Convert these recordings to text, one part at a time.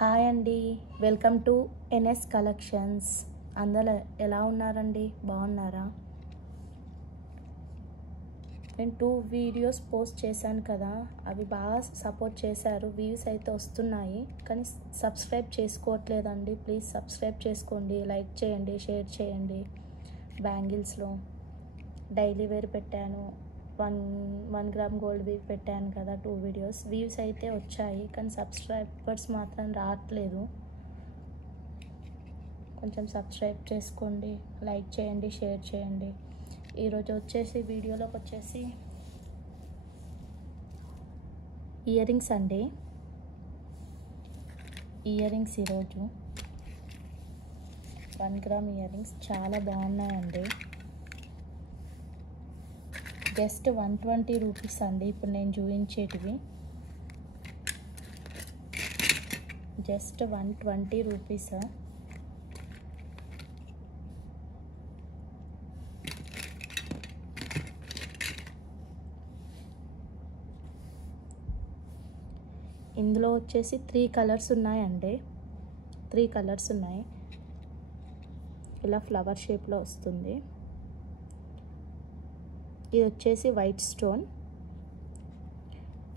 Hi అండి, welcome to NS collections. అందరూ ఎలా ఉన్నారండి? బాగున్నారా? నేను 2 వీడియోస్ పోస్ట్ చేశాను కదా, అవి బాగా సపోర్ట్ చేశారు. వ్యూస్ అయితే వస్తున్నాయి, కానీ సబ్స్క్రైబ్ చేసుకోవట్లేదండి. ప్లీజ్ సబ్స్క్రైబ్ చేసుకోండి, లైక్ చేయండి, షేర్ చేయండి. బ్యాంగిల్స్లో డైలీ వేర్ పెట్టాను, 1 గ్రామ్ గోల్డ్ వీవ్ పెట్టాను కదా, 2 వీడియోస్. వ్యూస్ అయితే వచ్చాయి, కానీ సబ్స్క్రైబర్స్ మాత్రం రావట్లేదు. కొంచెం సబ్స్క్రైబ్ చేసుకోండి, లైక్ చేయండి, షేర్ చేయండి. ఈరోజు వచ్చేసి వీడియోలోకి వచ్చేసి ఇయర్ రింగ్స్ అండి. ఇయర్ రింగ్స్ ఈరోజు 1 గ్రామ్ ఇయర్ రింగ్స్ చాలా బాగున్నాయండి. జస్ట్ 120 రూపీస్ అండి. ఇప్పుడు నేను చూపించేటివి జస్ట్ 120 రూపీస్. ఇందులో వచ్చేసి 3 కలర్స్ ఉన్నాయండి. 3 కలర్స్ ఉన్నాయి. ఇలా ఫ్లవర్ షేప్లో వస్తుంది. ఇది వచ్చేసి వైట్ స్టోన్,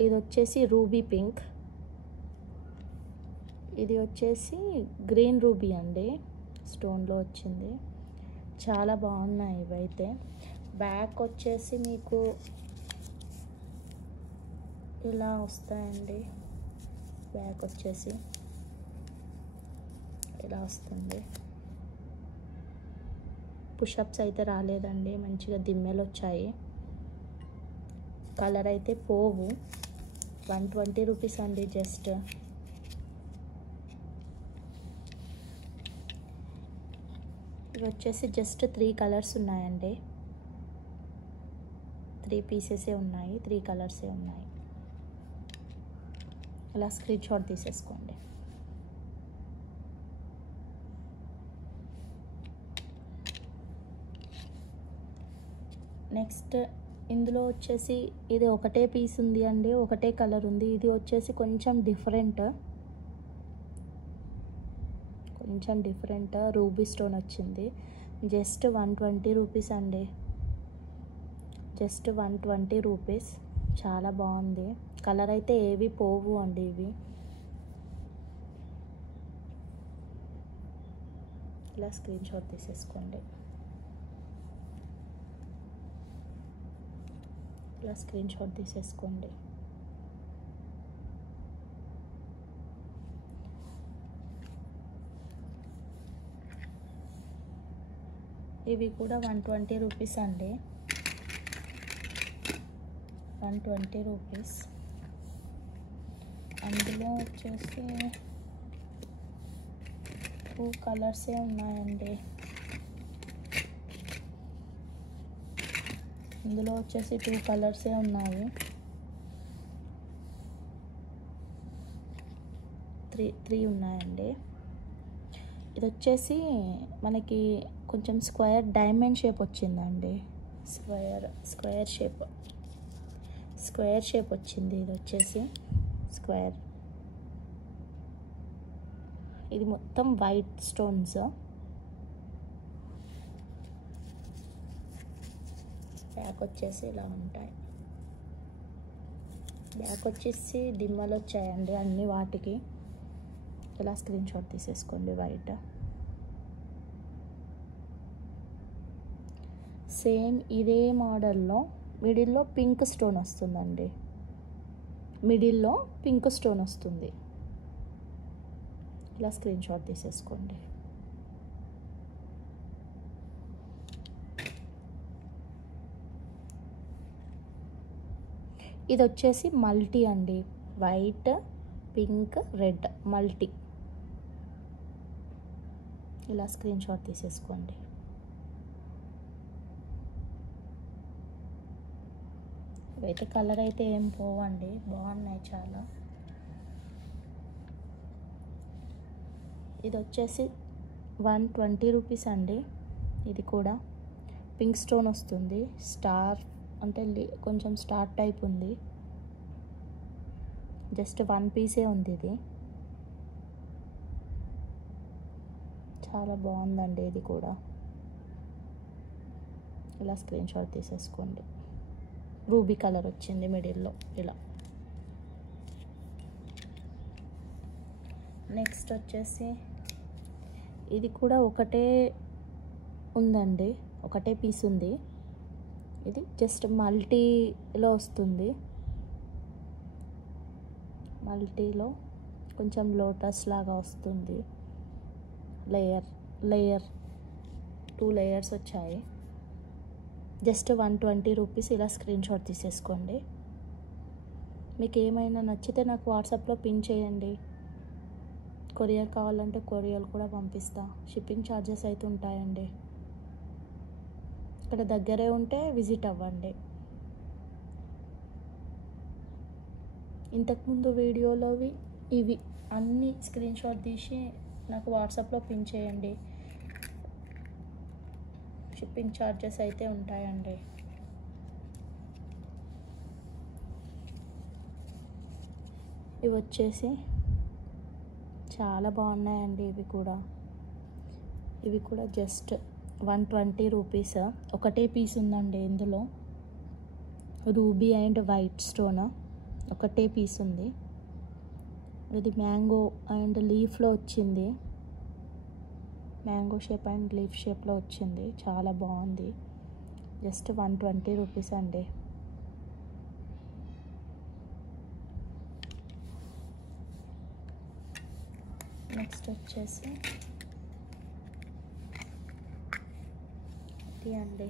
ఇది వచ్చేసి రూబీ పింక్, ఇది వచ్చేసి గ్రీన్ రూబీ అండి, స్టోన్లో వచ్చింది. చాలా బాగున్నాయి ఇవైతే. బ్యాక్ వచ్చేసి మీకు ఇలా వస్తాయండి. బ్యాక్ వచ్చేసి ఇలా వస్తుంది. పుషప్స్ అయితే రాలేదండి, మంచిగా దిమ్మెలు వచ్చాయి. కలర్ అయితే పోవు. 120 రూపీస్ అండి జస్ట్. ఇవి వచ్చేసి జస్ట్ 3 కలర్స్ ఉన్నాయండి. 3 పీసెసే ఉన్నాయి, 3 కలర్సే ఉన్నాయి. ఇలా స్క్రీన్ షాట్ తీసేసుకోండి. నెక్స్ట్ ఇందులో వచ్చేసి ఇది ఒకటే పీస్ ఉంది అండి, ఒకటే కలర్ ఉంది. ఇది వచ్చేసి కొంచెం డిఫరెంట్ రూబీ స్టోన్ వచ్చింది. జస్ట్ 120 రూపీస్ అండి. Just 120 rupees. చాలా బాగుంది. కలర్ అయితే ఏవి పోవు అండి ఇవి. ఇలా స్క్రీన్ షాట్ తీసేసుకోండి. ఇలా స్క్రీన్ షాట్ తీసేసుకోండి. ఇవి కూడా 120 రూపీస్ అండి. 120 రూపీస్. అందులో వచ్చేసి 2 కలర్సే ఉన్నాయండి. ఇందులో వచ్చేసి 2 కలర్సే ఉన్నాయి. 3 ఉన్నాయండి. ఇది వచ్చేసి మనకి కొంచెం స్క్వేర్ డైమండ్ షేప్ వచ్చిందండి. స్క్వేర్ షేప్ వచ్చింది. ఇది వచ్చేసి స్క్వేర్. ఇది మొత్తం వైట్ స్టోన్స్. బ్యాక్ వచ్చేసి ఇలా ఉంటాయి. బ్యాక్ వచ్చేసి దిమ్మలు వచ్చాయండి అన్ని వాటికి. ఇలా స్క్రీన్ షాట్ తీసేసుకోండి. వైట్ సేమ్ ఇదే మోడల్లో మిడిల్లో పింక్ స్టోన్ వస్తుందండి. మిడిల్లో పింక్ స్టోన్ వస్తుంది. ఇలా స్క్రీన్ షాట్ తీసేసుకోండి. ఇది వచ్చేసి మల్టీ అండి. White, pink, red multi. ఇలా స్క్రీన్ షాట్ తీసేసుకోండి. ఇవైతే కలర్ అయితే ఏం పోవండి, బాగున్నాయి చాలా. ఇది వచ్చేసి 120 రూపీస్ అండి. ఇది కూడా పింక్ స్టోన్ వస్తుంది. స్టార్ అంటే కొంచెం స్టార్ టైప్ ఉంది. జస్ట్ 1 పీసే ఉంది ఇది. చాలా బాగుందండి ఇది కూడా. ఇలా స్క్రీన్ షాట్ తీసేసుకోండి. రూబీ కలర్ వచ్చింది మిడిల్లో ఇలా. నెక్స్ట్ వచ్చేసి ఇది కూడా ఒకటే ఉందండి, ఒకటే పీస్ ఉంది. ఇది జస్ట్ మల్టీలో వస్తుంది. మల్టీలో కొంచెం లోటస్ లాగా వస్తుంది. లేయర్ 2 లేయర్స్ వచ్చాయి. Just 120 rupees. ఇలా స్క్రీన్ షాట్ తీసేసుకోండి. మీకు ఏమైనా నచ్చితే నాకు వాట్సాప్లో పిన్ చేయండి. కొరియర్ కావాలంటే కొరియర్ కూడా పంపిస్తా. షిప్పింగ్ ఛార్జెస్ అయితే ఉంటాయండి. ఇక్కడ దగ్గరే ఉంటే విజిట్ అవ్వండి. ఇంతకుముందు వీడియోలోవి ఇవి అన్నీ స్క్రీన్ షాట్ తీసి నాకు వాట్సాప్లో పిన్ చేయండి. షిప్పింగ్ ఛార్జెస్ అయితే ఉంటాయండి. ఇవి వచ్చేసి చాలా బాగున్నాయండి. ఇవి కూడా జస్ట్ 120 రూపీస్. ఒకటే పీస్ ఉందండి ఇందులో. రూబీ అండ్ వైట్ స్టోన్ ఒకటే పీస్ ఉంది. ఇది మ్యాంగో అండ్ లీఫ్లో వచ్చింది. మ్యాంగో షేప్ అండ్ లీఫ్ షేప్లో వచ్చింది. చాలా బాగుంది. జస్ట్ 120 రూపీస్ అండి. నెక్స్ట్ వచ్చేసి ఇది అండి,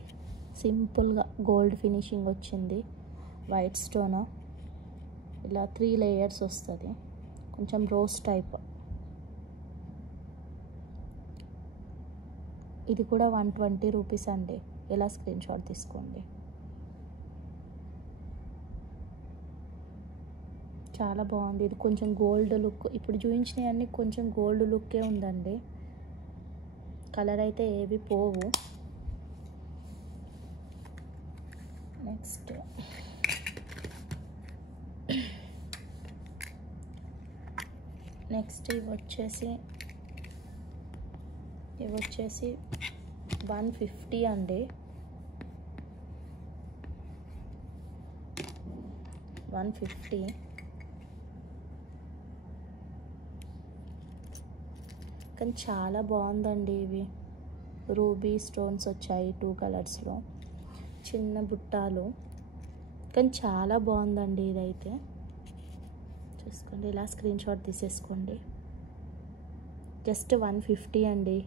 సింపుల్గా గోల్డ్ ఫినిషింగ్ వచ్చింది. వైట్ స్టోన్ ఇలా 3 లేయర్స్ వస్తుంది. కొంచెం రోజ్ టైప్. ఇది కూడా 120 రూపీస్ అండి. ఇలా స్క్రీన్ షాట్ తీసుకోండి. చాలా బాగుంది. ఇది కొంచెం గోల్డ్ లుక్. ఇప్పుడు చూపించినవన్నీ కొంచెం గోల్డ్ లుక్కే ఉందండి. కలర్ అయితే ఏవి పోవు. నెక్స్ట్ ఇవి వచ్చేసి 150 అండి. 150. కానీ చాలా బాగుందండి. ఇవి రూబీ స్టోన్స్ వచ్చాయి 2 కలర్స్లో. చిన్న బుట్టాలు. కానీ చాలా బాగుందండి. ఇదైతే చూసుకోండి. ఇలా స్క్రీన్ షాట్ తీసేసుకోండి. జస్ట్ 150 అండి.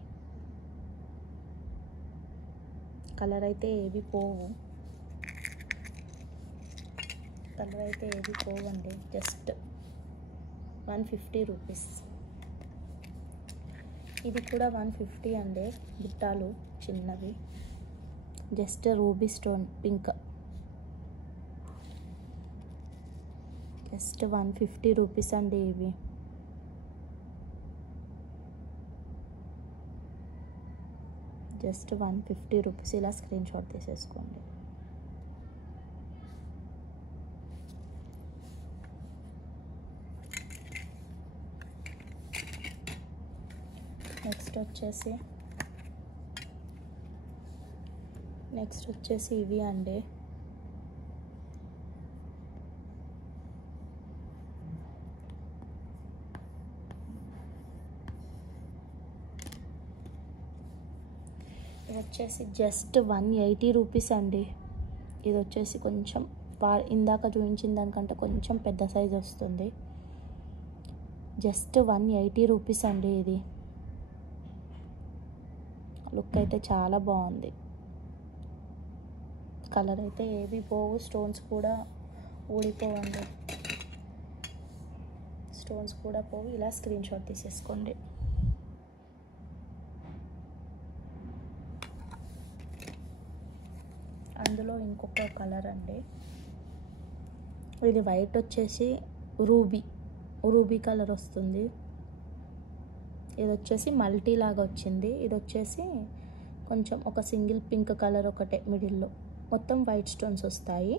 కలర్ అయితే ఏవి పోవు. అండి. Just 150 rupees. ఇది కూడా 150 అండి. బుట్టాలు చిన్నవి. Just ruby stone pink. Just 150 rupees అండి. ఇవి జస్ట్ 150 రూపీస్. ఇలా స్క్రీన్ షాట్ తీసేసుకోండి. నెక్స్ట్ వచ్చేసి ఇవి అండి. ఇది వచ్చేసి జస్ట్ 180 రూపీస్ అండి. ఇది వచ్చేసి కొంచెం ఇందాక చూపించిన దానికంటే కొంచెం పెద్ద సైజ్ వస్తుంది. జస్ట్ 180 రూపీస్ అండి. ఇది లుక్ అయితే చాలా బాగుంది. కలర్ అయితే ఏవి పోవు. స్టోన్స్ కూడా ఊడిపోవండి. స్టోన్స్ కూడా పోవు. ఇలా స్క్రీన్ షాట్ తీసేసుకోండి. అందులో ఇంకొక కలర్ అండి. ఇది వైట్ వచ్చేసి రూబీ కలర్ వస్తుంది. ఇది వచ్చేసి మల్టీ లాగా వచ్చింది. ఇది వచ్చేసి కొంచెం ఒక సింగిల్ పింక్ కలర్ ఒకటే మిడిల్లో. మొత్తం వైట్ స్టోన్స్ వస్తాయి.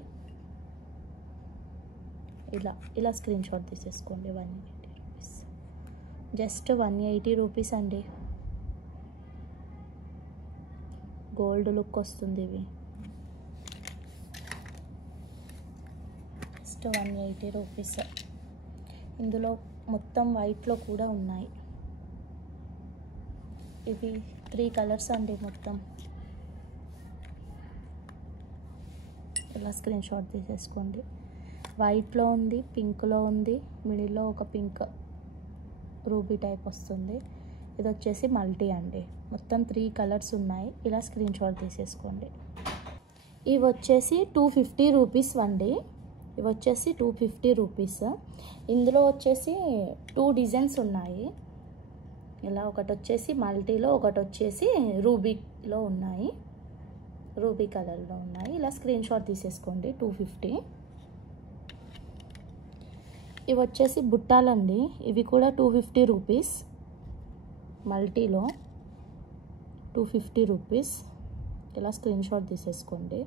ఇలా స్క్రీన్ షాట్ తీసేసుకోండి. 180 రూపీస్. జస్ట్ 180 రూపీస్ అండి. గోల్డ్ లుక్ వస్తుంది ఇవి. Just 180 rupees. ఇందులో మొత్తం వైట్లో కూడా ఉన్నాయి. ఇవి 3 కలర్స్ అండి మొత్తం. ఇలా స్క్రీన్ షాట్ తీసేసుకోండి. వైట్లో ఉంది, పింక్లో ఉంది, మిడిల్లో ఒక పింక్ రూబీ టైప్ వస్తుంది. ఇది వచ్చేసి మల్టీ అండి. మొత్తం 3 కలర్స్ ఉన్నాయి. ఇలా స్క్రీన్ షాట్ తీసేసుకోండి. ఇవి వచ్చేసి 250 రూపీస్ అండి. ఇవి వచ్చేసి 250 రూపీస్. ఇందులో వచ్చేసి 2 డిజైన్స్ ఉన్నాయి. ఇలా ఒకటి వచ్చేసి మల్టీలో, ఒకటి వచ్చేసి రూబీలో ఉన్నాయి. రూబీ కలర్లో ఉన్నాయి. ఇలా స్క్రీన్ షాట్ తీసేసుకోండి. 250. ఇవి వచ్చేసి బుట్టాలండి. ఇవి కూడా 250 రూపీస్. మల్టీలో 250 రూపీస్. ఇలా స్క్రీన్ షాట్ తీసేసుకోండి.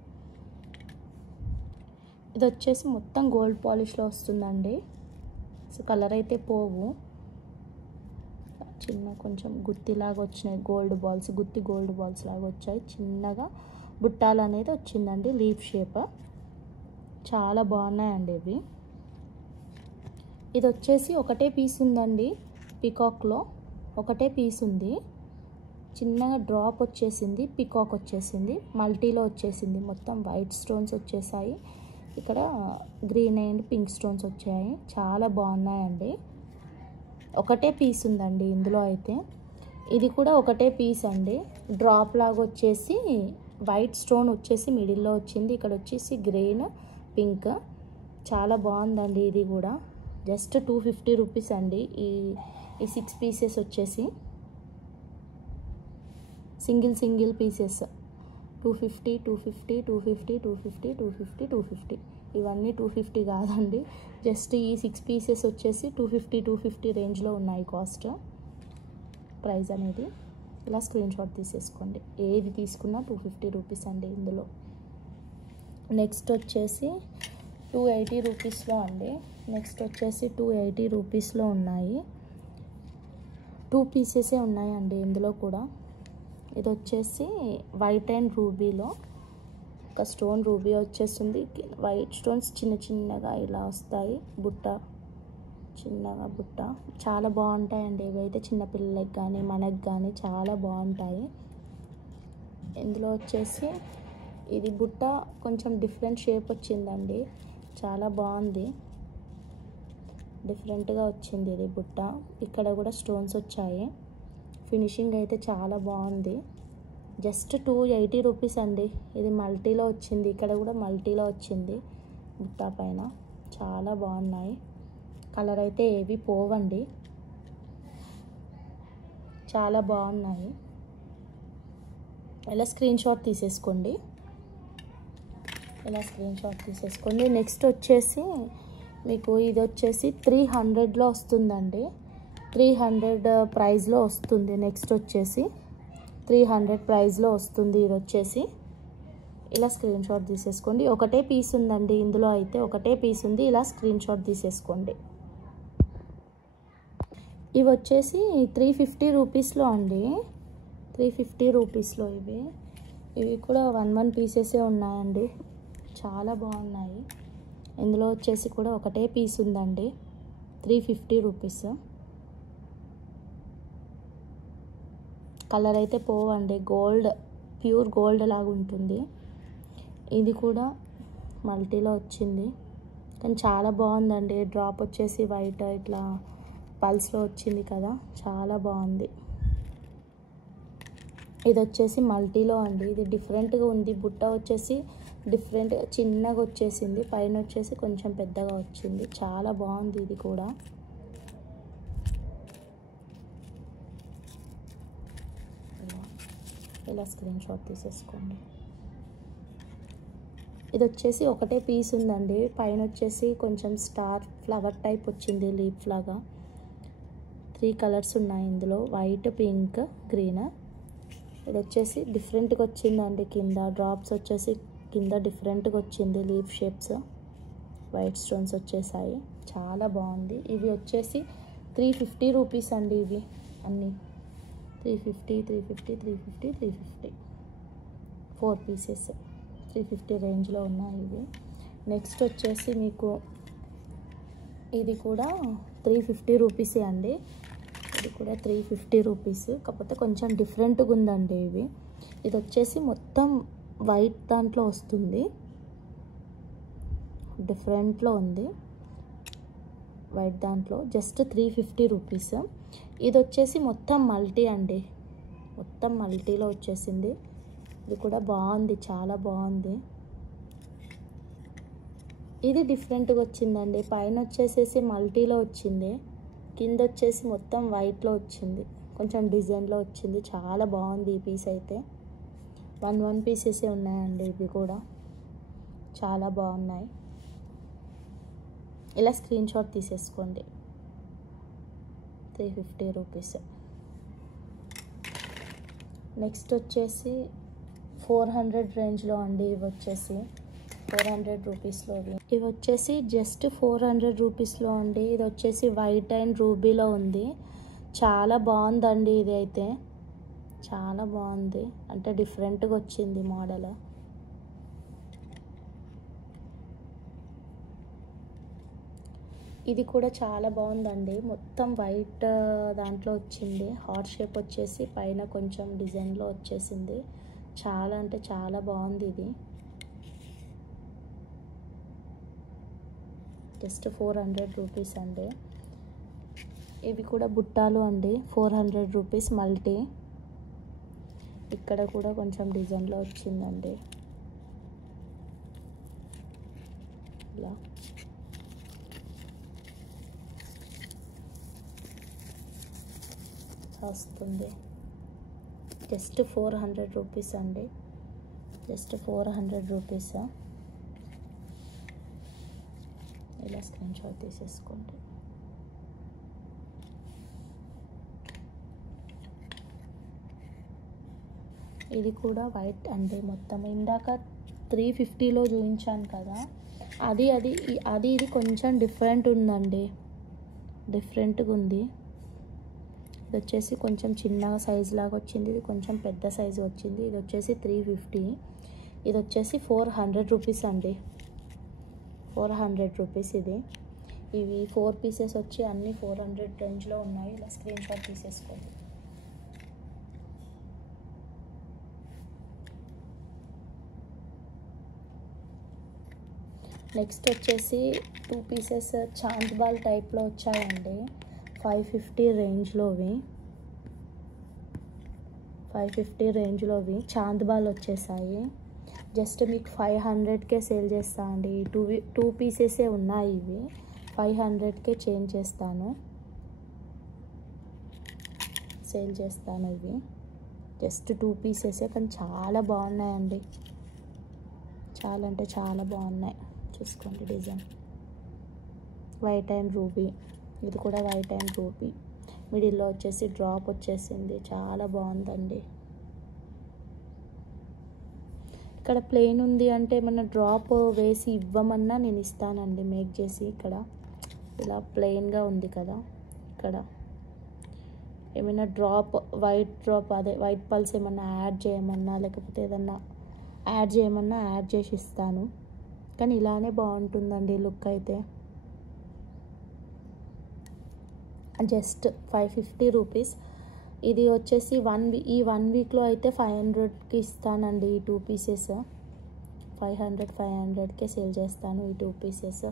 ఇది వచ్చేసి మొత్తం గోల్డ్ పాలిష్లో వస్తుందండి. సో కలర్ అయితే పోవు. చిన్న కొంచెం గుత్తిలాగా వచ్చినాయి గోల్డ్ బాల్స్, గుత్తి గోల్డ్ బాల్స్ లాగా వచ్చాయి. చిన్నగా బుట్టాలు అనేది వచ్చిందండి, లీఫ్ షేప్. చాలా బాగున్నాయండి ఇవి. ఇది వచ్చేసి ఒకటే పీస్ ఉందండి. పికాక్లో ఒకటే పీస్ ఉంది. చిన్నగా డ్రాప్ వచ్చేసింది, పికాక్ వచ్చేసింది, మల్టీలో వచ్చేసింది. మొత్తం వైట్ స్టోన్స్ వచ్చేసాయి. ఇక్కడ గ్రీన్ అండ్ పింక్ స్టోన్స్ వచ్చాయి. చాలా బాగున్నాయండి. ఒకటే పీస్ ఉందండి ఇందులో అయితే. ఇది కూడా ఒకటే పీస్ అండి. డ్రాప్ లాగా వచ్చేసి వైట్ స్టోన్ వచ్చేసి మిడిల్లో వచ్చింది. ఇక్కడ వచ్చేసి గ్రీన్, పింక్. చాలా బాగుందండి ఇది కూడా. జస్ట్ 250 రూపీస్ అండి. ఈ 6 పీసెస్ వచ్చేసి సింగిల్ పీసెస్ 250, 250, 250, 250, 250, 250. ఇవన్నీ 250 కాదండి. జస్ట్ ఈ 6 పీసెస్ వచ్చేసి 250, 250 రేంజ్లో ఉన్నాయి కాస్ట్, ప్రైస్ అనేది. ఇలా స్క్రీన్ షాట్ తీసేసుకోండి. ఏది తీసుకున్నా 250 రూపీస్ అండి ఇందులో. నెక్స్ట్ వచ్చేసి 280 రూపీస్లో అండి. నెక్స్ట్ వచ్చేసి 280 రూపీస్లో ఉన్నాయి. 2 పీసెసే ఉన్నాయండి ఇందులో కూడా. ఇది వచ్చేసి వైట్ అండ్ రూబీలో ఒక స్టోన్ రూబీ వచ్చేస్తుంది. వైట్ స్టోన్స్ చిన్న చిన్నగా ఇలా వస్తాయి. బుట్ట, చిన్నగా బుట్ట. చాలా బాగుంటాయండి ఇవైతే. చిన్నపిల్లలకి కానీ మనకి కానీ చాలా బాగుంటాయి. ఇందులో వచ్చేసి ఇది బుట్ట కొంచెం డిఫరెంట్ షేప్ వచ్చిందండి. చాలా బాగుంది, డిఫరెంట్గా వచ్చింది ఇది బుట్ట. ఇక్కడ కూడా స్టోన్స్ వచ్చాయి. ఫినిషింగ్ అయితే చాలా బాగుంది. జస్ట్ 280 రూపీస్ అండి. ఇది మల్టీలో వచ్చింది. ఇక్కడ కూడా మల్టీలో వచ్చింది బుట్ట పైన. చాలా బాగున్నాయి. కలర్ అయితే ఏవి పోవండి. చాలా బాగున్నాయి. ఇలా స్క్రీన్ షాట్ తీసేసుకోండి. ఇలా స్క్రీన్ షాట్ తీసేసుకోండి. నెక్స్ట్ వచ్చేసి మీకు ఇది వచ్చేసి 300లో వస్తుందండి. 300 ప్రైస్లో వస్తుంది. నెక్స్ట్ వచ్చేసి 300 ప్రైస్లో వస్తుంది ఇది వచ్చేసి. ఇలా స్క్రీన్ షాట్ తీసేసుకోండి. ఒకటే పీస్ ఉందండి ఇందులో అయితే. ఒకటే పీస్ ఉంది. ఇలా స్క్రీన్ షాట్ తీసేసుకోండి. ఇవి వచ్చేసి 350 రూపీస్లో అండి. 350 రూపీస్లో ఇవి కూడా 1 పీసెసే ఉన్నాయండి. చాలా బాగున్నాయి. ఇందులో వచ్చేసి కూడా ఒకటే పీస్ ఉందండి. 350 రూపీస్. కలర్ అయితే పోవండి. గోల్డ్, ప్యూర్ గోల్డ్ లాగా ఉంటుంది. ఇది కూడా మల్టీలో వచ్చింది. కానీ చాలా బాగుందండి. డ్రాప్ వచ్చేసి వైట్ ఇట్లా పల్స్లో వచ్చింది కదా, చాలా బాగుంది. ఇది వచ్చేసి మల్టీలో అండి. ఇది డిఫరెంట్గా ఉంది. బుట్ట వచ్చేసి డిఫరెంట్గా చిన్నగా వచ్చేసింది. పైన వచ్చేసి కొంచెం పెద్దగా వచ్చింది. చాలా బాగుంది ఇది కూడా. ఇలా స్క్రీన్ షాట్ తీసేసుకోండి. ఇది వచ్చేసి ఒకటే పీస్ ఉందండి. పైన వచ్చేసి కొంచెం స్టార్ ఫ్లవర్ టైప్ వచ్చింది, లీఫ్ లాగా. 3 కలర్స్ ఉన్నాయి ఇందులో, వైట్, పింక్, గ్రీన్. ఇది వచ్చేసి డిఫరెంట్గా వచ్చిందండి. కింద డ్రాప్స్ వచ్చేసి కింద డిఫరెంట్గా వచ్చింది. లీఫ్ షేప్స్, వైట్ స్టోన్స్ వచ్చేసాయి. చాలా బాగుంది. ఇవి వచ్చేసి 350 రూపీస్ అండి. ఇవి అన్నీ 350, 350, 350, 350. 4 పీసెస్ 350 రేంజ్లో ఉన్నాయి ఇవి. నెక్స్ట్ వచ్చేసి మీకు ఇది కూడా 350 రూపీసే అండి. ఇది కూడా 350 రూపీస్, కాకపోతే కొంచెం డిఫరెంట్గా ఉందండి ఇవి. ఇది వచ్చేసి మొత్తం వైట్ దాంట్లో వస్తుంది, డిఫరెంట్లో ఉంది వైట్ దాంట్లో, జస్ట్ 350 రూపీస్. ఇది వచ్చేసి మొత్తం మల్టీ అండి, మొత్తం మల్టీలో వచ్చేసింది. ఇది కూడా బాగుంది, చాలా బాగుంది. ఇది డిఫరెంట్గా వచ్చిందండి, పైన వచ్చేసేసి మల్టీలో వచ్చింది, కింద వచ్చేసి మొత్తం వైట్లో వచ్చింది, కొంచెం డిజైన్లో వచ్చింది. చాలా బాగుంది ఈ పీస్ అయితే. 1 పీసెసే ఉన్నాయండి ఇవి కూడా, చాలా బాగున్నాయి. ఇలా స్క్రీన్ షాట్ తీసేసుకోండి. 350 రూపీస్. నెక్స్ట్ వచ్చేసి 400 రేంజ్లో అండి. ఇవి వచ్చేసి 400 రూపీస్లో, ఇవి వచ్చేసి జస్ట్ 400 రూపీస్లో అండి. ఇది వచ్చేసి వైట్ అండ్ రూబీలో ఉంది, చాలా బాగుందండి. ఇది అయితే చాలా బాగుంది, అంటే డిఫరెంట్గా వచ్చింది మోడల్. ఇది కూడా చాలా బాగుందండి, మొత్తం వైట్ దాంట్లో వచ్చింది. హార్ట్ షేప్ వచ్చేసి పైన కొంచెం డిజైన్లో వచ్చేసింది. చాలా అంటే చాలా బాగుంది ఇది. జస్ట్ 400 రూపీస్ అండి. ఇవి కూడా బుట్టాలు అండి, 400 రూపీస్ మల్టీ. ఇక్కడ కూడా కొంచెం డిజైన్లో వచ్చిందండి, ఇలా వస్తుంది. జస్ట్ 400 రూపీస్ అండి, జస్ట్ 400 రూపీస్. ఇలా స్క్రీన్ షాట్ తీసేసుకోండి. ఇది కూడా వైట్ అండి మొత్తం. ఇందాక 350లో చూపించాను కదా, అది ఇది కొంచెం డిఫరెంట్ ఉందండి, డిఫరెంట్గా ఉంది. ఇది వచ్చేసి కొంచెం చిన్న సైజ్ లాగా వచ్చింది, ఇది కొంచెం పెద్ద సైజు వచ్చింది. ఇది వచ్చేసి 350, ఇది వచ్చేసి 400 రూపీస్ అండి, 400 రూపీస్ ఇది. ఇవి 4 పీసెస్ వచ్చి అన్నీ 400 రేంజ్లో ఉన్నాయి. ఇలా స్క్రీన్ షాట్ తీసేసుకోండి. నెక్స్ట్ వచ్చేసి 2 పీసెస్ చాంద్ బాల్ టైప్లో వచ్చాయండి, 550 రేంజ్లోవి. 550 రేంజ్లోవి చాంద్ బాల్ వచ్చేసాయి. జస్ట్ మీకు 500కే సేల్ చేస్తా అండి. 2 పీసెసే ఉన్నాయి ఇవి, 500కే చేంజ్ చేస్తాను, సేల్ చేస్తాను. ఇవి జస్ట్ 2 పీసెసే, కానీ చాలా బాగున్నాయండి, చాలా అంటే చాలా బాగున్నాయి. చూసుకోండి డిజైన్, వైట్ అండ్ రూబీ. ఇది కూడా వైట్ అండ్ రూబీ, మిడిల్లో వచ్చేసి డ్రాప్ వచ్చేసింది, చాలా బాగుందండి. ఇక్కడ ప్లెయిన్ ఉంది అంటే ఏమన్నా డ్రాప్ వేసి ఇవ్వమన్నా నేను ఇస్తానండి, మేక్ చేసి. ఇక్కడ ఇలా ప్లెయిన్గా ఉంది కదా, ఇక్కడ ఏమైనా డ్రాప్, వైట్ డ్రాప్, అదే వైట్ పల్స్ ఏమన్నా యాడ్ చేయమన్నా, లేకపోతే ఏదన్నా యాడ్ చేయమన్నా యాడ్ చేసి ఇస్తాను. కానీ ఇలానే బాగుంటుందండి లుక్ అయితే. Just 550 rupees. ఇది వచ్చేసి ఈ 1 వీక్లో అయితే 500కి ఇస్తానండి. ఈ 2 పీసెస్ 500కే సేల్ చేస్తాను ఈ 2 పీసెస్.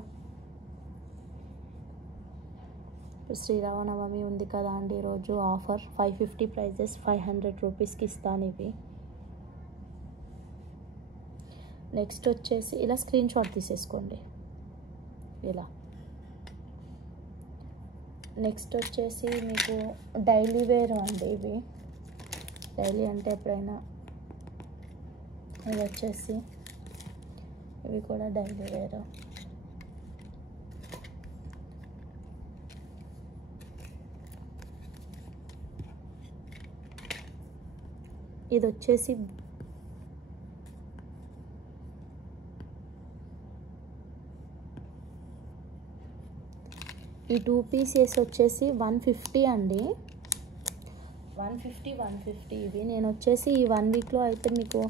శ్రీరామనవమి ఉంది కదా అండి, ఈరోజు ఆఫర్ 550 ప్రైజెస్ 500 రూపీస్కి ఇస్తాను ఇవి. నెక్స్ట్ వచ్చేసి ఇలా స్క్రీన్ షాట్ తీసేసుకోండి, ఇలా. నెక్స్ట్ వచ్చేసి మీకు డైలీ వేర్ అండి ఇవి. డైలీ అంటే ఎప్పుడైనా ఇవి వచ్చేసి, ఇవి కూడా డైలీ వేర్. ఇది వచ్చేసి ఈ 2 పీసెస్ వచ్చేసి 150 అండి, 150 ఇవి. నేను వచ్చేసి ఈ 1 వీక్లో అయితే మీకు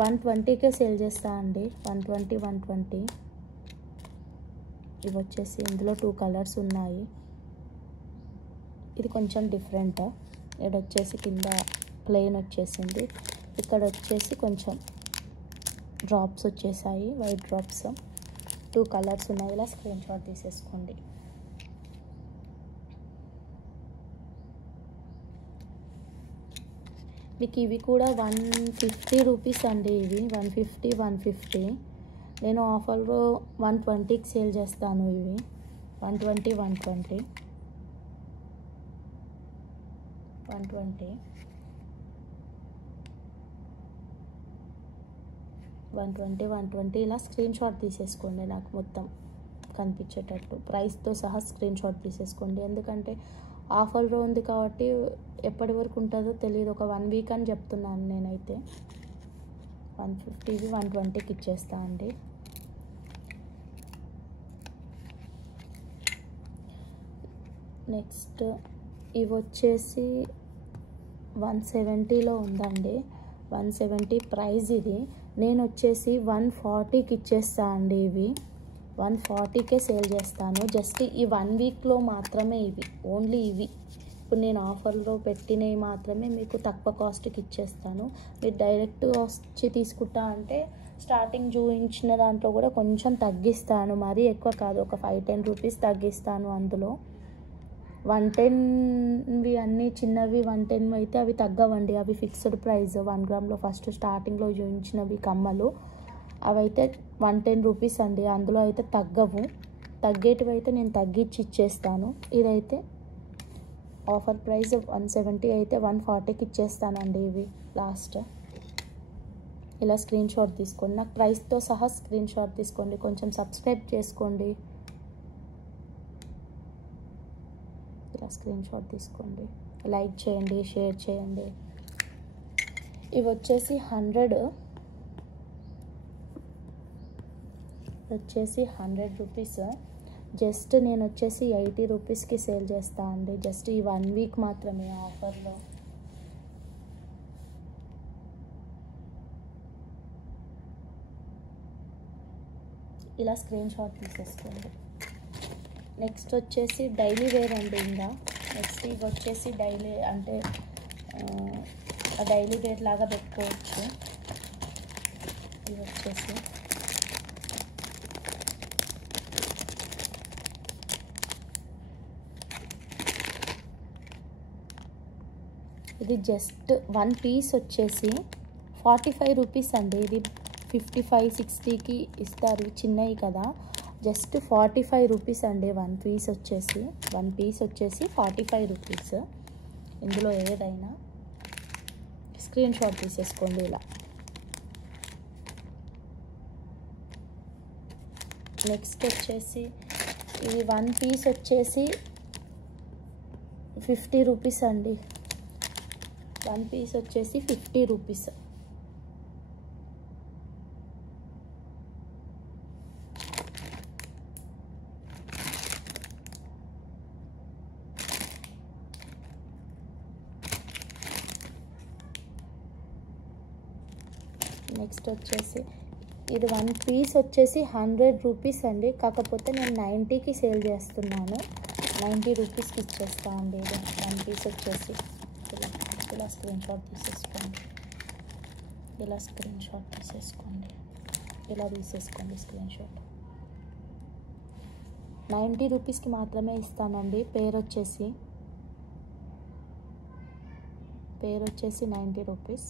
120కే సేల్ చేస్తా అండి. 120. ఇవి వచ్చేసి ఇందులో 2 కలర్స్ ఉన్నాయి. ఇది కొంచెం డిఫరెంట్. ఇక్కడ వచ్చేసి కింద ప్లెయిన్ వచ్చేసింది, ఇక్కడ వచ్చేసి కొంచెం డ్రాప్స్ వచ్చేసాయి, వైట్ డ్రాప్స్. 2 కలర్స్ ఉన్నాయి. ఇలా స్క్రీన్ షాట్ తీసేసుకోండి. మీకు ఇవి కూడా 150 రూపీస్ అండి. ఇవి 150. నేను ఆఫర్లో 120కి సేల్ చేస్తాను. ఇవి 120 ఇలా స్క్రీన్ షాట్ తీసేసుకోండి. నాకు మొత్తం కనిపించేటట్టు ప్రైస్తో సహా స్క్రీన్ షాట్ తీసేసుకోండి. ఎందుకంటే ఆఫర్లో ఉంది కాబట్టి ఎప్పటి వరకు ఉంటుందో తెలియదు. ఒక 1 వీక్ అని చెప్తున్నాను నేనైతే. 150వి 120కి ఇచ్చేస్తా అండి. నెక్స్ట్ ఇవి వచ్చేసి 170లో ఉందండి. 170 ప్రైస్. ఇది నేను వచ్చేసి 140కి ఇచ్చేస్తా అండి. ఇవి 140కే సేల్ చేస్తాను. జస్ట్ ఈ 1 వీక్లో మాత్రమే ఇవి, ఓన్లీ ఇవి. ఇప్పుడు నేను ఆఫర్లో పెట్టినవి మాత్రమే మీకు తక్కువ కాస్ట్కి ఇచ్చేస్తాను. మీరు డైరెక్ట్ వచ్చి తీసుకుంటా అంటే స్టార్టింగ్ చూపించిన దాంట్లో కూడా కొంచెం తగ్గిస్తాను, మరీ ఎక్కువ కాదు, ఒక 5-10 రూపీస్ తగ్గిస్తాను. అందులో 110వి అన్నీ చిన్నవి 110 అయితే అవి తగ్గవండి. అవి ఫిక్స్డ్ ప్రైస్. 1 గ్రామ్లో ఫస్ట్ స్టార్టింగ్లో చూపించినవి కమ్మలు అవైతే 110 రూపీస్ అండి. అందులో అయితే తగ్గవు. తగ్గేటివి అయితే నేను తగ్గించి ఇచ్చేస్తాను. ఇదైతే ఆఫర్ ప్రైస్ 170 అయితే 140కి ఇచ్చేస్తానండి. ఇవి లాస్ట్. ఇలా స్క్రీన్ షాట్ తీసుకోండి. నాకు ప్రైస్తో సహా స్క్రీన్ షాట్ తీసుకోండి. కొంచెం సబ్స్క్రైబ్ చేసుకోండి. ఇలా స్క్రీన్ షాట్ తీసుకోండి. లైక్ చేయండి, షేర్ చేయండి. ఇవి వచ్చేసి 100 రూపీస్. జస్ట్ నేను వచ్చేసి 80 రూపీస్కి సేల్ చేస్తా అండి. జస్ట్ ఈ 1 వీక్ మాత్రమే ఆఫర్లో. ఇలా స్క్రీన్ షాట్ తీసేసుకోండి. నెక్స్ట్ వచ్చేసి డైలీ వేర్ అండి. ఇంకా నెక్స్ట్ ఇవి వచ్చేసి డైలీ అంటే డైలీ వేర్ లాగా పెట్టుకోవచ్చు. ఇవి వచ్చేసి ఇది జస్ట్ 1 పీస్ వచ్చేసి 45 రూపీస్ అండి. ఇది 55-60కి ఇస్తారు, చిన్నవి కదా. జస్ట్ 45 రూపీస్ అండి. 1 పీస్ వచ్చేసి 45 రూపీస్. ఇందులో ఏదైనా స్క్రీన్ షాట్ తీసేసుకోండి. ఇలా నెక్స్ట్ వచ్చేసి ఇది 1 పీస్ వచ్చేసి 50 రూపీస్ అండి. 1 పీస్ వచ్చేసి 50 రూపీస్. నెక్స్ట్ వచ్చేసి ఇది 1 పీస్ వచ్చేసి 100 రూపీస్ అండి. కాకపోతే నేను 90కి సేల్ చేస్తున్నాను. 90 రూపీస్కి ఇచ్చేస్తా అండి. ఇది 1 పీస్ వచ్చేసి ఇలా స్క్రీన్ షాట్ తీసేసుకోండి. ఇలా తీసేసుకోండి స్క్రీన్ షాట్. 90 రూపీస్కి మాత్రమే ఇస్తానండి. పేరు వచ్చేసి 90 రూపీస్.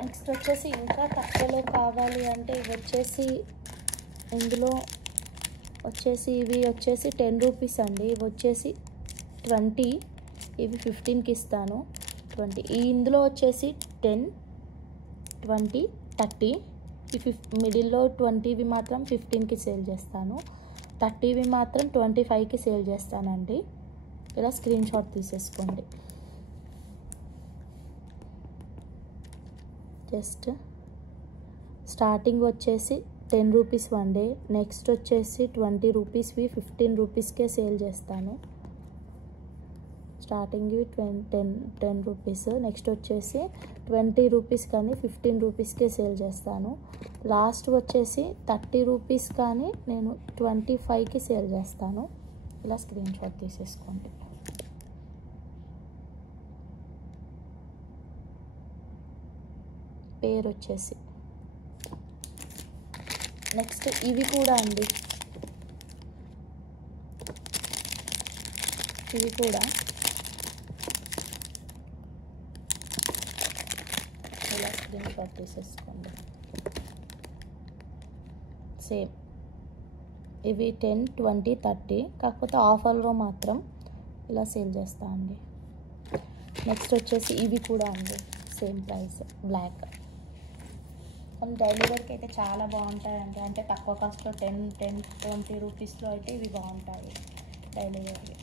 నెక్స్ట్ వచ్చేసి ఇంకా తక్కువలో కావాలి అంటే ఇవి వచ్చేసి ఇందులో వచ్చేసి ఇవి వచ్చేసి 10 రూపీస్ అండి. ఇవి వచ్చేసి 20, ఇవి 15కి ఇస్తాను. 20 ఇందులో వచ్చేసి 10, 20, 30. ఈ మిడిల్లో 20వి మాత్రం 15కి సేల్ చేస్తాను. 30వి మాత్రం 25కి సేల్ చేస్తానండి. ఇలా స్క్రీన్ షాట్ తీసేసుకోండి. జస్ట్ స్టార్టింగ్ వచ్చేసి 10 రూపీస్ అండి. నెక్స్ట్ వచ్చేసి 20 రూపీస్వి 15 రూపీస్కే సేల్ చేస్తాను. స్టార్టింగ్ 10 రూపీస్, నెక్స్ట్ వచ్చేసి 20 రూపీస్ కానీ 15 రూపీస్కే సేల్ చేస్తాను. లాస్ట్ వచ్చేసి 30 రూపీస్ కానీ నేను 25కి సేల్ చేస్తాను. ఇలా స్క్రీన్ షాట్ తీసేసుకోండి. పేరు వచ్చేసి నెక్స్ట్ ఇవి కూడా అండి, ఇవి కూడా ఇలా స్క్రీన్ షాట్ తీసేసుకోండి. సేమ్ ఇవి 10, 20, 30, కాకపోతే ఆఫర్లో మాత్రం ఇలా సేల్ చేస్తా అండి. నెక్స్ట్ వచ్చేసి ఇవి కూడా అండి, సేమ్ ప్రైస్, బ్లాక్. కానీ డైలీ వేర్కి అయితే చాలా బాగుంటాయండి. అంటే తక్కువ కాస్ట్లో 10, 20 రూపీస్లో అయితే ఇవి బాగుంటాయి డైలీ వేర్కి.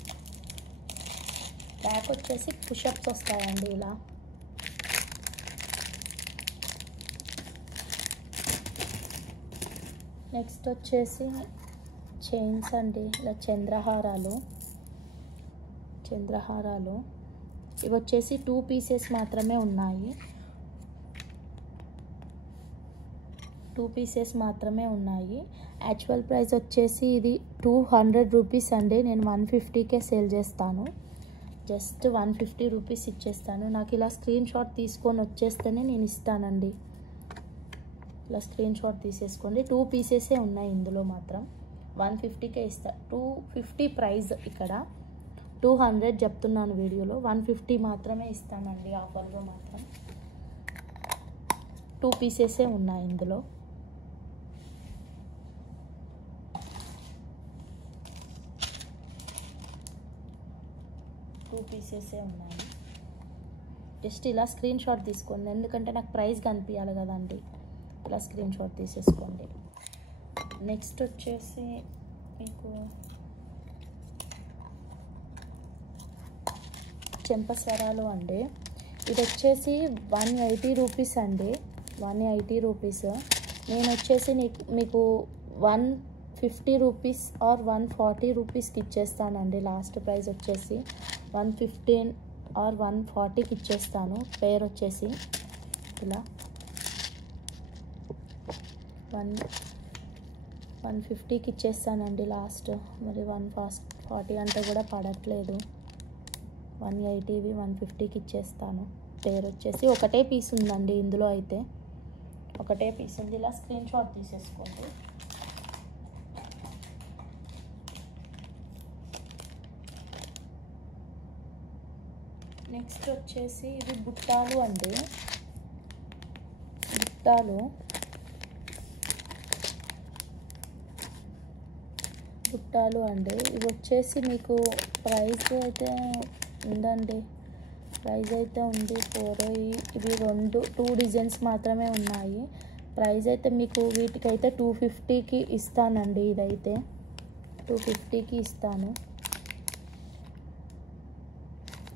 బ్యాక్ వచ్చేసి పుషప్స్ వస్తాయండి ఇలా. నెక్స్ట్ వచ్చేసి చైన్స్ అండి, ఇలా చంద్రహారాలు. ఇవి వచ్చేసి 2 పీసెస్ మాత్రమే ఉన్నాయి. 2 పీసెస్ మాత్రమే ఉన్నాయి. యాక్చువల్ ప్రైస్ వచ్చేసి ఇది 200 రూపీస్ అండి. నేను 150కే సేల్ చేస్తాను. జస్ట్ 150 రూపీస్ ఇచ్చేస్తాను. నాకు ఇలా స్క్రీన్ షాట్ తీసుకొని వచ్చేస్తేనే నేను ఇస్తానండి. ఇలా స్క్రీన్ షాట్ తీసేసుకోండి. 2 పీసెసే ఉన్నాయి ఇందులో మాత్రం. 150కే ఇస్తా. 250 ప్రైస్, ఇక్కడ 200 చెప్తున్నాను వీడియోలో. 150 మాత్రమే ఇస్తానండి ఆఫర్లో మాత్రం. 2 పీసెసే ఉన్నాయి ఇందులో. పీసెసే ఉన్నాయి. జస్ట్ ఇలా స్క్రీన్ షాట్ తీసుకోండి, ఎందుకంటే నాకు ప్రైస్ కనిపించాలి కదండి. ఇలా స్క్రీన్ షాట్ తీసేసుకోండి. నెక్స్ట్ వచ్చేసి మీకు చెంపస్వరాలు అండి. ఇది వచ్చేసి 180 రూపీస్ అండి. 180 రూపీస్. నేను వచ్చేసి మీకు 150 రూపీస్ ఆర్ 140 రూపీస్కి ఇచ్చేస్తానండి. లాస్ట్ ప్రైస్ వచ్చేసి 115 ఆర్ 140కి ఇచ్చేస్తాను. పేరు వచ్చేసి ఇలా 150కి ఇచ్చేస్తానండి లాస్ట్. మరి 140 అంటే కూడా పడట్లేదు. 180వి 150కి ఇచ్చేస్తాను. పేరు వచ్చేసి ఒకటే పీస్ ఉందండి ఇందులో, అయితే ఒకటే పీస్ ఉంది. ఇలా స్క్రీన్ షాట్ తీసేసుకోండి. నెక్స్ట్ వచ్చేసి ఇవి బుట్టాలు అండి. బుట్టాలు అండి. ఇవి వచ్చేసి మీకు ప్రైస్ అయితే ఉందండి. ప్రైస్ అయితే ఉంది 4. ఇవి 2 డిజైన్స్ మాత్రమే ఉన్నాయి. ప్రైస్ అయితే మీకు వీటికైతే 250కి ఇస్తానండి. ఇదైతే 250కి ఇస్తాను.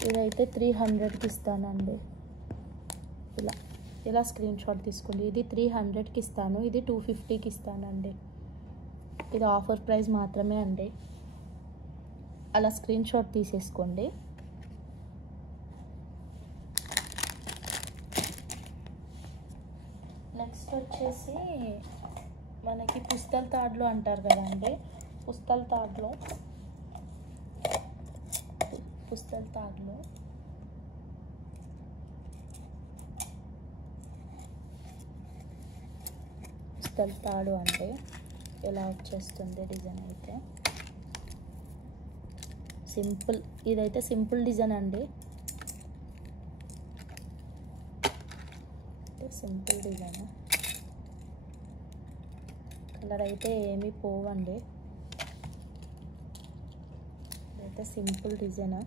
ఇదైతే 300కి ఇస్తానండి. ఇలా స్క్రీన్ షాట్ తీసుకోండి. ఇది 300కి ఇస్తాను, ఇది 250కి ఇస్తానండి. ఇది ఆఫర్ ప్రైస్ మాత్రమే అండి. అలా స్క్రీన్ షాట్ తీసేసుకోండి. నెక్స్ట్ వచ్చేసి మనకి పుస్తల తాడులు అంటారు కదండి. పుస్తల తాడులు తాడు అంటే ఇలా వచ్చేస్తుంది డిజైన్. అయితే సింపుల్, ఇదైతే సింపుల్ డిజైన్ అండి. సింపుల్ డిజైన్, కలర్ అయితే ఏమీ పోవండి. ఇదైతే సింపుల్ డిజైన్.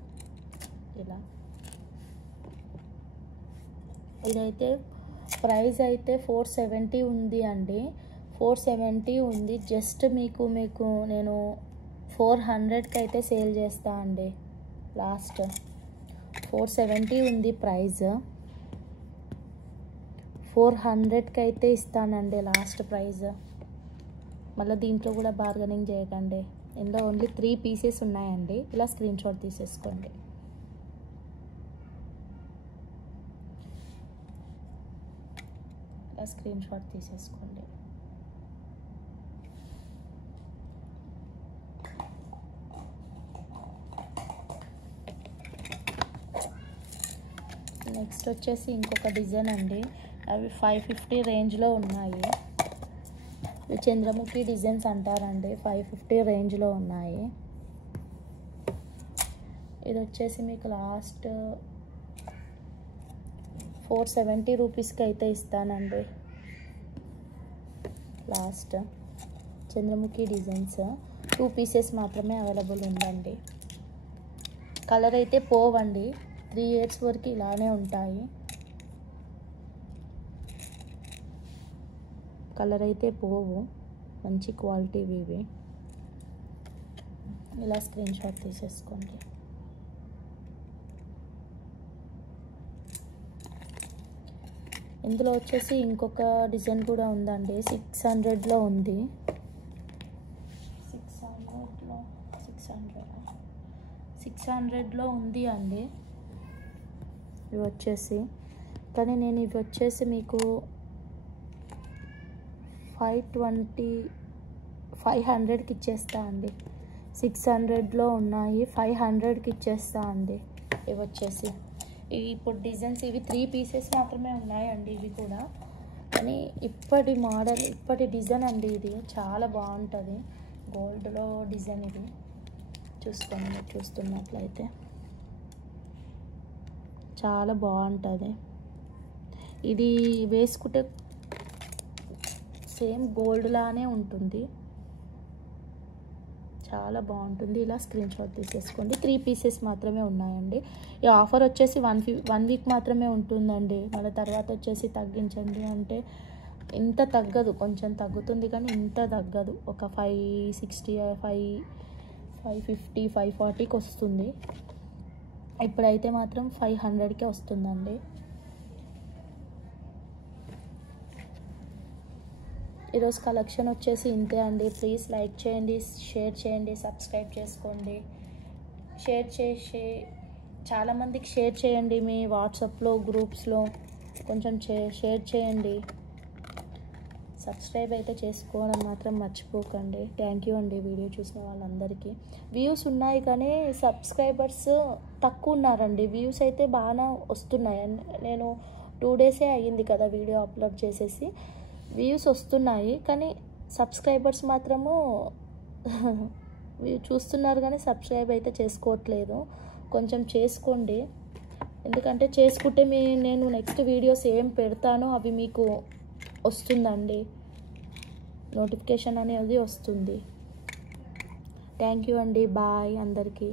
ఇలా ఇదైతే ప్రైస్ అయితే 470 ఉంది అండి. 470 ఉంది. జస్ట్ మీకు నేను 400కి అయితే సేల్ చేస్తా అండి. లాస్ట్ 470 ఉంది ప్రైస్. 400కి అయితే ఇస్తానండి లాస్ట్ ప్రైస్. మళ్ళీ దీంట్లో కూడా బార్గెనింగ్ చేయకండి. ఇందులో ఓన్లీ 3 పీసెస్ ఉన్నాయండి. ఇలా స్క్రీన్ షాట్ తీసేసుకోండి. ఇలా స్క్రీన్ షాట్ తీసేసుకోండి. నెక్స్ట్ వచ్చేసి ఇంకొక డిజైన్ అండి. అవి 550 రేంజ్లో ఉన్నాయి. ఇవి చంద్రముఖి డిజైన్స్ అంటారండి. 550 రేంజ్లో ఉన్నాయి. ఇది వచ్చేసి మీకు లాస్ట్ 470 రూపీస్కి అయితే ఇస్తానండి. లాస్ట్ చంద్రముఖి డిజైన్స్ 2 పీసెస్ మాత్రమే అవైలబుల్ ఉందండి. కలర్ అయితే పోవండి. 3 ఇయర్స్ వరకు ఇలానే ఉంటాయి. కలర్ అయితే పోవు. మంచి క్వాలిటీ ఇవి. ఇలా స్క్రీన్ షాట్ తీసేసుకోండి. ఇందులో వచ్చేసి ఇంకొక డిజైన్ కూడా ఉందండి. 600లో ఉంది. 600లో ఉంది అండి ఇవి వచ్చేసి. కానీ నేను ఇవి వచ్చేసి మీకు 500కి ఇచ్చేస్తా అండి. 600లో ఉన్నాయి, 500కి ఇచ్చేస్తా అండి. ఇవి వచ్చేసి ఇప్పుడు డిజైన్స్ ఇవి 3 పీసెస్ మాత్రమే ఉన్నాయండి. ఇవి కూడా కానీ ఇప్పటి మోడల్, ఇప్పటి డిజైన్ అండి. ఇది చాలా బాగుంటుంది. గోల్డ్లో డిజైన్ ఇది. చూసుకోండి, మీరు చూస్తున్నట్లయితే చాలా బాగుంటుంది. ఇది వేసుకుంటే సేమ్ గోల్డ్ లానే ఉంటుంది. చాలా బాగుంటుంది. ఇలా స్క్రీన్ షాట్ తీసేసుకోండి. 3 పీసెస్ మాత్రమే ఉన్నాయండి. ఈ ఆఫర్ వచ్చేసి 1 వీక్ మాత్రమే ఉంటుందండి. మళ్ళీ తర్వాత వచ్చేసి తగ్గించండి అంటే ఇంత తగ్గదు. కొంచెం తగ్గుతుంది కానీ ఇంత తగ్గదు. ఒక 560, 550, 540కి వస్తుంది. ఇప్పుడైతే మాత్రం 500కే వస్తుందండి. ఈరోజు కలెక్షన్ వచ్చేసి ఇంతే అండి. ప్లీజ్ లైక్ చేయండి, షేర్ చేయండి, సబ్స్క్రైబ్ చేసుకోండి. షేర్ చేసి చాలామందికి షేర్ చేయండి. మీ వాట్సాప్లో, గ్రూప్స్లో కొంచెం షేర్ చేయండి. సబ్స్క్రైబ్ అయితే చేసుకోవడం మాత్రం మర్చిపోకండి. థ్యాంక్ యూ అండి వీడియో చూసిన వాళ్ళందరికీ. వ్యూస్ ఉన్నాయి కానీ సబ్స్క్రైబర్స్ తక్కువ ఉన్నారండి. వ్యూస్ అయితే బాగా వస్తున్నాయి. నేను 2 డేసే అయ్యింది కదా వీడియో అప్లోడ్ చేసేసి. వ్యూస్ వస్తున్నాయి కానీ సబ్స్క్రైబర్స్ మాత్రము చూస్తున్నారు కానీ సబ్స్క్రైబ్ అయితే చేసుకోవట్లేదు. కొంచెం చేసుకోండి. ఎందుకంటే చేసుకుంటే నేను నెక్స్ట్ వీడియోస్ ఏం పెడతానో అవి మీకు వస్తుందండి. నోటిఫికేషన్ అనేది వస్తుంది. థ్యాంక్ యూ అండి. బాయ్ అందరికీ.